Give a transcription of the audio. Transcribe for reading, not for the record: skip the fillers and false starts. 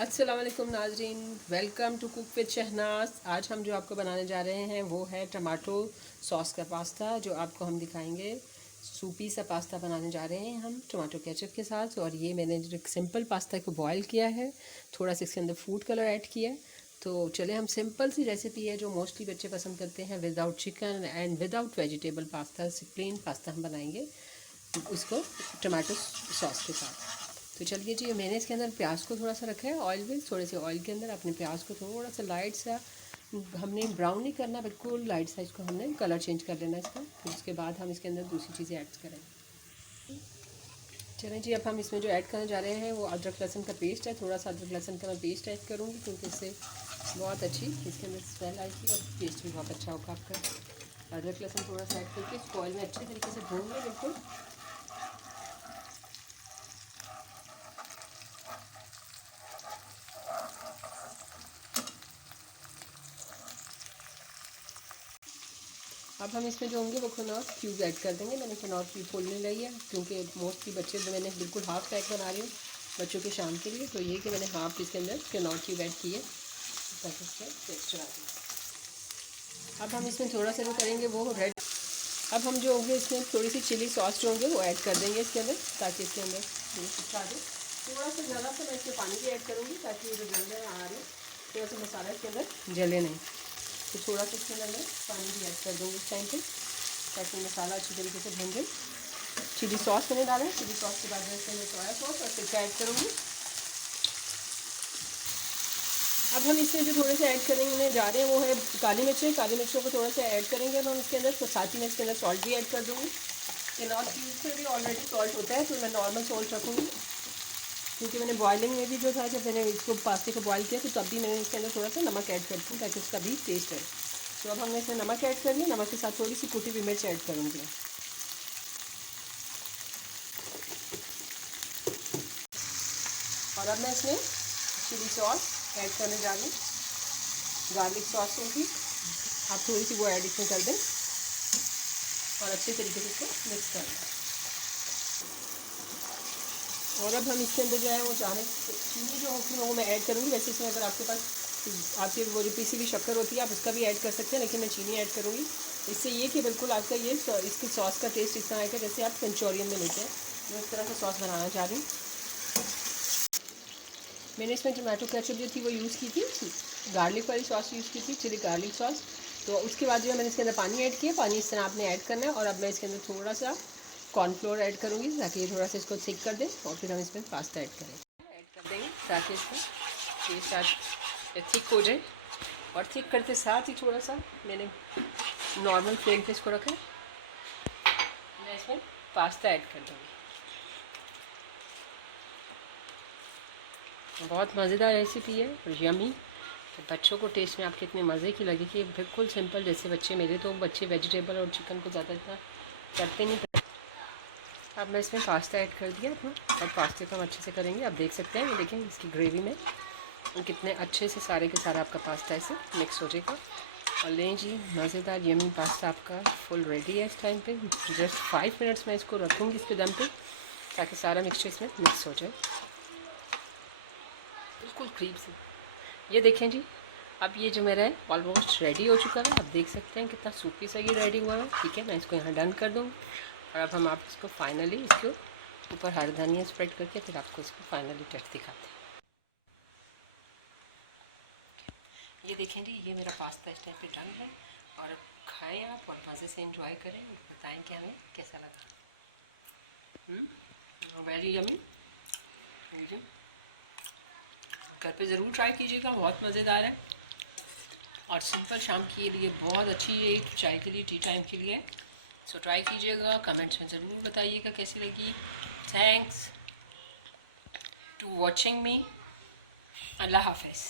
अस्सलाम वालेकुम नाजरीन, welcome to cook with Shahnaz. आज हम जो आपको बनाने जा रहे हैं वो है टमाटो सॉस का पास्ता, जो आपको हम दिखाएंगे। सूपी सा पास्ता बनाने जा रहे हैं हम टमाटो केचप के साथ। और ये मैंने जो सिंपल पास्ता को बॉयल किया है, थोड़ा सा इसके अंदर फूड कलर ऐड किया है। तो चले, हम सिंपल सी रेसिपी है जो मोस्टली बच्चे पसंद करते हैं, without chicken and without vegetable pasta, plain pasta हम बनाएंगे उसको टमाटो सॉस के साथ। तो चलिए जी, मैंने इसके अंदर प्याज को थोड़ा सा रखा है ऑयल में। थोड़े से ऑयल के अंदर अपने प्याज को थोड़ा सा लाइट सा, हमने ब्राउन नहीं करना, बिल्कुल लाइट सा इसको हमने कलर चेंज कर लेना इसका। फिर उसके बाद हम इसके अंदर दूसरी चीज़ें ऐड करेंगे। चलें जी, अब हम इसमें जो ऐड करने जा रहे हैं वो अदरक लहसुन का पेस्ट है। थोड़ा सा अदरक लहसुन का मैं पेस्ट ऐड करूँगी क्योंकि इससे बहुत अच्छी इसके अंदर स्मेल आएगी और टेस्ट भी बहुत अच्छा होगा आपका। अदरक लहसुन थोड़ा सा ऐड करके इसको ऑयल में अच्छे तरीके से भून लें बिल्कुल। अब हम इसमें जो होंगे वो कनौर क्यूब ऐड कर देंगे। मैंने कनौर क्यूब खोलने ली है क्योंकि मोस्टली बच्चे तो मैंने बिल्कुल हाफ पैक बना रही हूँ बच्चों के शाम के लिए। तो ये कि मैंने हाफ इसके अंदर कनौर क्यूब ऐड किए ताकि इसका टेक्सचर आ जाए। अब हम इसमें थोड़ा सा जो करेंगे वो रेड। अब हम जो होंगे इसमें थोड़ी सी चिली सॉस जो होंगे वो ऐड कर देंगे इसके अंदर ताकि इसके अंदर टेस्ट आ जाए। थोड़ा सा ज़्यादा सा मैं इसमें पानी भी ऐड करूँगी ताकि ये जो जलने आ रहे थोड़ा सा मसाला इसके अंदर जले नहीं। तो थोड़ा सा इसके अंदर पानी भी ऐड कर दूँगी इस टाइम पे ताकि मसाला अच्छी तरीके से भून जाए। चिली सॉस मैंने डाला है, चिली सॉस के बाद मैं इसके अंदर सोया सॉस और सिरका ऐड करूँगी। अब हम इसमें जो थोड़े से ऐड करेंगे जा रहे हैं वो है काली मिर्चें। काली मिर्चों को थोड़ा सा ऐड करेंगे अब हम इसके अंदर। तो साथ ही में इसके अंदर सॉल्ट भी ऐड कर दूँगी। कनौर क्यूब में भी ऑलरेडी सॉल्ट होता है तो मैं नॉर्मल सॉल्ट रखूँगी क्योंकि मैंने बॉयलिंग में भी जो था, जब मैंने इसको पास्ते को बॉयल किया तो तब भी मैंने इसके अंदर थोड़ा सा नमक ऐड करती हूँ ताकि उसका भी टेस्ट है। तो अब हमने इसमें नमक ऐड कर लिया, नमक के साथ थोड़ी सी कुटी हुई मिर्च ऐड करूँगी। और अब मैं इसमें चिली सॉस ऐड करने जा रही हूँ। गार्लिक सॉस होगी, आप थोड़ी सी वो ऐड इसमें कर दें और अच्छे तरीके से इसको मिक्स कर लें। और अब हम इसके अंदर जो है वो चाहे चीनी जो होगी वो मैं ऐड करूँगी। वैसे इसमें अगर आपके पास आपकी वो जो पीसी हुई शक्कर होती है आप उसका भी ऐड कर सकते हैं, लेकिन मैं चीनी ऐड करूँगी। इससे ये कि बिल्कुल आपका ये इसकी सॉस का टेस्ट इस तरह आएगा जैसे आप मंचूरियन में लेते हैं। मैं इस तरह से सॉस बनाना चाह रही हूँ। मैंने इसमें टमाटो केचप जो थी वो यूज़ की थी, गार्लिक वाली सॉस यूज़ की थी, चिली गार्लिक सॉस। तो उसके बाद जो है मैंने इसके अंदर पानी ऐड किया। पानी इस तरह आपने ऐड करना है। और अब मैं इसके अंदर थोड़ा सा कॉर्नफ्लोर ऐड करूँगी ताकि ये थोड़ा सा इसको थिक कर दें और फिर हम इसमें पास्ता ऐड कर देंगे ताकि इसका टेस्ट आज थिक हो जाए। और थिक करते साथ ही थोड़ा सा मैंने नॉर्मल फ्लेम पे इसको रखा है। मैं इसमें पास्ता ऐड कर दूँगी। बहुत मज़ेदार रेसिपी है और यमी। तो बच्चों को टेस्ट में आपके इतने मज़े की लगी कि बिल्कुल सिंपल, जैसे बच्चे मेरे तो बच्चे वेजिटेबल और चिकन को ज़्यादा इतना करते नहीं। अब मैं इसमें पास्ता ऐड कर दिया अपना और पास्ते को हम अच्छे से करेंगे। आप देख सकते हैं, देखें इसकी ग्रेवी में कितने अच्छे से सारे के सारा आपका पास्ता ऐसे मिक्स हो जाएगा। और लें जी, मज़ेदार यमी पास्ता आपका फुल रेडी है। इस टाइम पे जस्ट 5 मिनट्स मैं इसको रखूँगी इस पे दम पे ताकि सारा मिक्सचर इसमें मिक्स हो जाए बिल्कुल करीब से। ये देखें जी, अब ये जो मेरा है ऑलमोस्ट रेडी हो चुका है। आप देख सकते हैं कितना सूपी सा ये रेडी हुआ है। ठीक है, मैं इसको यहाँ डन कर दूँगी। और अब हम आप इसको फाइनली इसके ऊपर हरा धनिया स्प्रेड करके फिर आपको इसको फाइनली टच दिखाते हैं। ये देखें जी, ये मेरा पास्ता इस टाइम पे डन है। और खाएं आप और मज़े से एंजॉय करें, बताएं कि हमें कैसा लगा। Very yummy. घर पे ज़रूर ट्राई कीजिएगा, बहुत मज़ेदार है और सिंपल शाम के लिए बहुत अच्छी है, चाय के लिए, टी टाइम के लिए। सो ट्राई कीजिएगा, कमेंट्स में ज़रूर बताइएगा कैसी लगी। Thanks to watching me. अल्लाह हाफ़िज़।